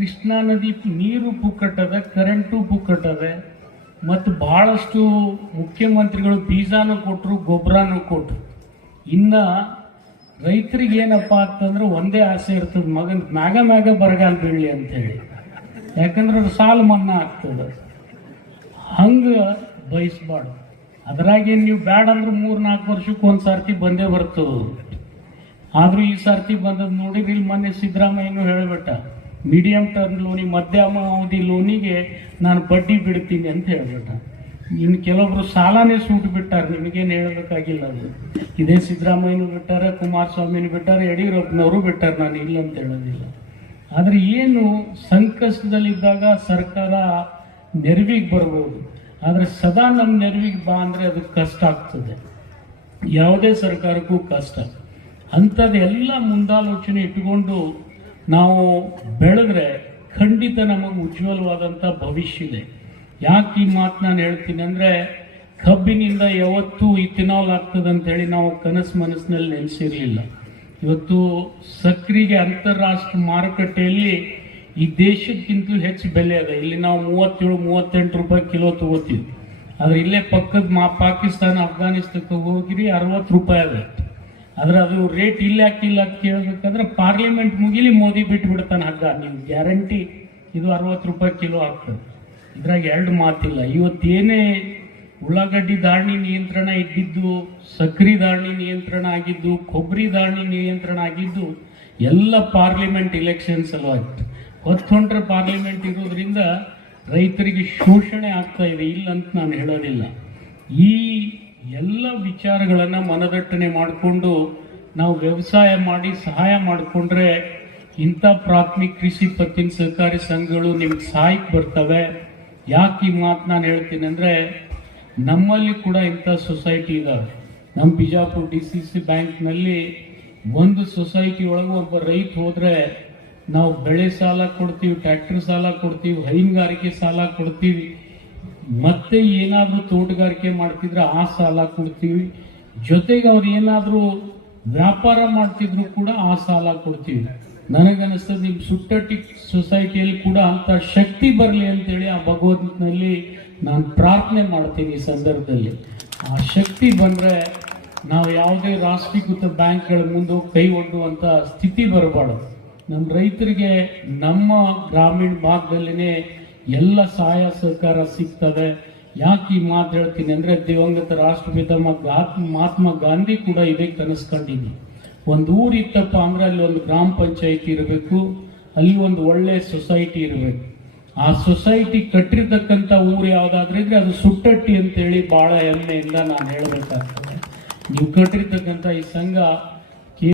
ಕೃಷ್ಣಾ ನದಿ ನೀರು ಪುಕ್ಕಟ್ಟದ ಕರೆಂಟು ಪುಕ್ಕಟ್ಟದ ಮತ್ತು ಭಾಳಷ್ಟು ಮುಖ್ಯಮಂತ್ರಿಗಳು ಬೀಜಾನು ಕೊಟ್ಟರು ಗೊಬ್ಬರನೂ ಕೊಟ್ಟರು ಇನ್ನು ರೈತರಿಗೆ ಏನಪ್ಪ ಅಂತಂದ್ರೆ ಒಂದೇ ಆಸೆ ಇರ್ತದೆ, ಮಗನ ಮ್ಯಾಗ ಮ್ಯಾಗ ಬರಗಾಲ ಅಂತ ಅಂತೇಳಿ ಯಾಕಂದ್ರೆ ಅದು ಸಾಲ ಮನ್ನಾ ಆಗ್ತದೆ. ಹಂಗೆ ಬಯಸ್ಬಾರ್ದು. ಅದ್ರಾಗೇನು ನೀವು ಬ್ಯಾಡ ಅಂದ್ರೆ ಮೂರು ನಾಲ್ಕು ವರ್ಷಕ್ಕೆ ಒಂದು ಸರ್ತಿ ಬಂದೇ ಬರ್ತದೆ. ಆದರೂ ಈ ಸರ್ತಿ ಬಂದದ್ದು ನೋಡಿದ್ರೆ ಇಲ್ಲಿ ಮೊನ್ನೆ ಸಿದ್ದರಾಮಯ್ಯನು ಹೇಳಿಬಿಟ್ಟ ಮೀಡಿಯಂ ಟರ್ಮ್ ಲೋನಿಗೆ ಮಧ್ಯಮ ಅವಧಿ ಲೋನಿಗೆ ನಾನು ಬಡ್ಡಿ ಬಿಡ್ತೀನಿ ಅಂತ ಹೇಳ್ಬಿಟ್ಟ. ಇನ್ನು ಕೆಲವೊಬ್ರು ಸಾಲನೇ ಸೂಟ್ ಬಿಟ್ಟಾರೆ, ನಿಮಗೇನು ಹೇಳಬೇಕಾಗಿಲ್ಲ ಅದು. ಇದೇ ಸಿದ್ದರಾಮಯ್ಯನು ಬಿಟ್ಟಾರೆ, ಕುಮಾರಸ್ವಾಮಿನೂ ಬಿಟ್ಟಾರೆ, ಯಡಿಯೂರಪ್ಪನವರು ಬಿಟ್ಟಾರೆ, ನಾನು ಇಲ್ಲ ಅಂತ ಹೇಳೋದಿಲ್ಲ. ಆದರೆ ಏನು ಸಂಕಷ್ಟದಲ್ಲಿದ್ದಾಗ ಸರ್ಕಾರ ನೆರವಿಗೆ ಬರ್ಬೋದು. ಆದರೆ ಸದಾ ನಮ್ಮ ನೆರವಿಗೆ ಬಾ ಅಂದರೆ ಅದು ಕಷ್ಟ ಆಗ್ತದೆ. ಯಾವುದೇ ಸರ್ಕಾರಕ್ಕೂ ಕಷ್ಟ. ಅಂಥದ್ದೆಲ್ಲ ಮುಂದಾಲೋಚನೆ ಇಟ್ಟುಕೊಂಡು ನಾವು ಬೆಳೆದ್ರೆ ಖಂಡಿತ ನಮಗೆ ಉಜ್ವಲವಾದಂಥ ಭವಿಷ್ಯ ಇದೆ. ಯಾಕೆ ಈ ಮಾತು ನಾನು ಹೇಳ್ತೀನಿ ಅಂದರೆ, ಕಬ್ಬಿನಿಂದ ಯಾವತ್ತೂ ಇಥಿನಾಲ್ ಆಗ್ತದೆ ಅಂತೇಳಿ ನಾವು ಕನಸು ಮನಸ್ಸಿನಲ್ಲಿ ನೆನೆಸಿರಲಿಲ್ಲ. ಇವತ್ತು ಸಕ್ಕರೆಗೆ ಅಂತಾರಾಷ್ಟ್ರ ಮಾರುಕಟ್ಟೆಯಲ್ಲಿ ಈ ದೇಶಕ್ಕಿಂತಲೂ ಹೆಚ್ಚು ಬೆಲೆ ಅದ. ಇಲ್ಲಿ ನಾವು ಮೂವತ್ತೇಳು, ಮೂವತ್ತೆಂಟು ರೂಪಾಯಿ ಕಿಲೋ ತಗೋತೀವಿ. ಆದರೆ ಇಲ್ಲೇ ಪಕ್ಕದ ಮಾ ಪಾಕಿಸ್ತಾನ ಅಫ್ಘಾನಿಸ್ತಾನಕ್ಕೆ ಹೋಗಿರಿ, ಅರವತ್ತು ರೂಪಾಯಿ ಅದ. ಆದ್ರೆ ಅದು ರೇಟ್ ಇಲ್ಲ ಹಾಕಿಲ್ಲ ಅಂತ ಕೇಳ್ಬೇಕಂದ್ರೆ ಪಾರ್ಲಿಮೆಂಟ್ ಮುಗಿಲಿ ಮೋದಿ ಬಿಟ್ಟು ಬಿಡ್ತಾನೆ ಹಗ್ಗ. ನೀವು ಗ್ಯಾರಂಟಿ ಇದು ಅರವತ್ತು ರೂಪಾಯಿ ಕಿಲೋ ಆಗ್ತದೆ. ಇದ್ರಾಗ ಎರಡು ಮಾತಿಲ್ಲ. ಇವತ್ತೇನೇ ಉಳ್ಳಾಗಡ್ಡಿ ಧಾರಣಿ ನಿಯಂತ್ರಣ ಇದ್ದಿದ್ದು, ಸಕ್ರಿ ಧಾರಣಿ ನಿಯಂತ್ರಣ ಆಗಿದ್ದು, ಕೊಬ್ಬರಿ ಧಾರಣಿ ನಿಯಂತ್ರಣ ಆಗಿದ್ದು, ಎಲ್ಲ ಪಾರ್ಲಿಮೆಂಟ್ ಇಲೆಕ್ಷನ್ ಸಲುವಾಗಿ ಹೊತ್ಕೊಂಡ್ರೆ ಪಾರ್ಲಿಮೆಂಟ್ ಇರೋದ್ರಿಂದ ರೈತರಿಗೆ ಶೋಷಣೆ ಆಗ್ತಾ ಇದೆ. ಇಲ್ಲ ಅಂತ ನಾನು ಹೇಳೋದಿಲ್ಲ. ಈ ಎಲ್ಲ ವಿಚಾರಗಳನ್ನ ಮನದಟ್ಟಣೆ ಮಾಡಿಕೊಂಡು ನಾವು ವ್ಯವಸಾಯ ಮಾಡಿ ಸಹಾಯ ಮಾಡಿಕೊಂಡ್ರೆ ಇಂಥ ಪ್ರಾಥಮಿಕ ಕೃಷಿ ಪತ್ತಿನ ಸಹಕಾರಿ ಸಂಘಗಳು ನಿಮ್ಗೆ ಸಹಾಯಕ್ಕೆ ಬರ್ತವೆ. ಯಾಕೆ ಈ ಮಾತು ನಾನು ಹೇಳ್ತೀನಿ ಅಂದರೆ ನಮ್ಮಲ್ಲಿ ಕೂಡ ಇಂಥ ಸೊಸೈಟಿ ಇದಾವೆ ನಮ್ಮ ಬಿಜಾಪುರ ಡಿ ಸಿ ಸಿ ಬ್ಯಾಂಕ್ನಲ್ಲಿ ಒಂದು ಸೊಸೈಟಿ ಒಳಗೆ ಒಬ್ಬ ರೈತ ಹೋದರೆ ನಾವು ಬೆಳೆ ಸಾಲ ಕೊಡ್ತೀವಿ, ಟ್ರ್ಯಾಕ್ಟರ್ ಸಾಲ ಕೊಡ್ತೀವಿ, ಹೈನುಗಾರಿಕೆ ಸಾಲ ಕೊಡ್ತೀವಿ. ಮತ್ತೆ ಏನಾದರೂ ತೋಟಗಾರಿಕೆ ಮಾಡ್ತಿದ್ರೆ ಆ ಸಾಲ ಕೊಡ್ತೀವಿ. ಜೊತೆಗೆ ಅವ್ರು ಏನಾದರೂ ವ್ಯಾಪಾರ ಮಾಡ್ತಿದ್ರು ಕೂಡ ಆ ಸಾಲ ಕೊಡ್ತೀವಿ. ನನಗನ್ನಿಸ್ತದೆ ನಿಮ್ಮ ಸುಟ್ಟಟ್ಟಿ ಸೊಸೈಟಿಯಲ್ಲಿ ಕೂಡ ಅಂತ ಶಕ್ತಿ ಬರಲಿ ಅಂತೇಳಿ ಆ ಭಗವಂತನಲ್ಲಿ ನಾನು ಪ್ರಾರ್ಥನೆ ಮಾಡ್ತೀನಿ ಈ ಸಂದರ್ಭದಲ್ಲಿ. ಆ ಶಕ್ತಿ ಬಂದರೆ ನಾವು ಯಾವುದೇ ರಾಷ್ಟ್ರೀಕೃತ ಬ್ಯಾಂಕ್ಗಳ ಮುಂದೆ ಕೈ ಒಡ್ಡುವಂಥ ಸ್ಥಿತಿ ಬರಬಾರ್ದು. ನಮ್ಮ ರೈತರಿಗೆ ನಮ್ಮ ಗ್ರಾಮೀಣ ಭಾಗದಲ್ಲಿನೇ ಎಲ್ಲ ಸಹಾಯ ಸಹಕಾರ ಸಿಗ್ತದೆ. ಯಾಕೆ ಈ ಮಾತು ಹೇಳ್ತೀನಿ ಅಂದ್ರೆ ದಿವಂಗತ ರಾಷ್ಟ್ರಪಿತ ಮಹಾತ್ಮ ಗಾಂಧಿ ಕೂಡ ಇದೇ ಕನಸು ಕಂಡಿದ್ವಿ ಒಂದು ಊರಿತ್ತಪ್ಪ ಅಂದ್ರೆ ಅಲ್ಲಿ ಒಂದು ಗ್ರಾಮ ಪಂಚಾಯಿತಿ ಇರಬೇಕು, ಅಲ್ಲಿ ಒಂದು ಒಳ್ಳೆ ಸೊಸೈಟಿ ಇರಬೇಕು. ಆ ಸೊಸೈಟಿ ಕಟ್ಟಿರ್ತಕ್ಕಂಥ ಊರು ಯಾವ್ದಾದ್ರೆ ಇದ್ರೆ ಅದು ಸುಟ್ಟಟ್ಟಿ ಅಂತೇಳಿ ಬಹಳ ಹೆಮ್ಮೆಯಿಂದ ನಾನು ಹೇಳಬೇಕಾಗ್ತದೆ. ನೀವು ಕಟ್ಟಿರ್ತಕ್ಕಂಥ ಈ ಸಂಘ